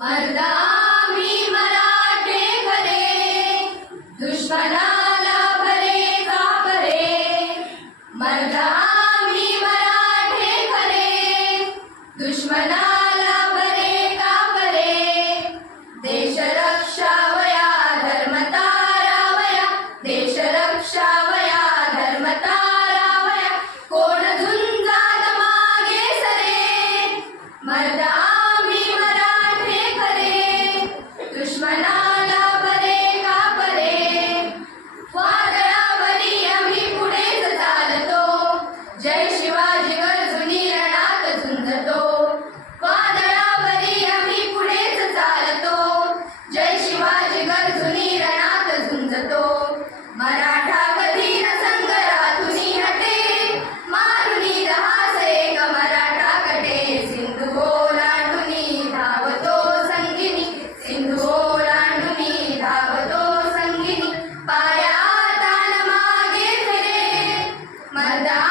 मर्दा मी मराठे खरे, दुश्मनाला भरे का परे. मर्दा मी मराठे खरे, दुश्मनाला भरे का परे. देश रक्षावया धर्म तारावया, देश रक्षावया धर्म तारावया. कोण झुंजात मागे सरे. मर्दा मी मराठे खरे, दुश्मनाला भरे का परे. वादळावरी आम्ही पुढेच चालतो, जय शिवाजी गर्जुनी रणात झुंजतो. वादळावरी आम्ही पुढेच चालतो, जय शिवाजी गर्जुनी रणात झुंजतो. मराठा कधी न संग्रातुनी हटे, मारुनी रहास एक मराठा कटे. सिंधू ओलांडुनी धावतो संगिनी, सिंधू ओलांडुनी धावतो संगिनी. पाया तान मागे फिरे, मर्दा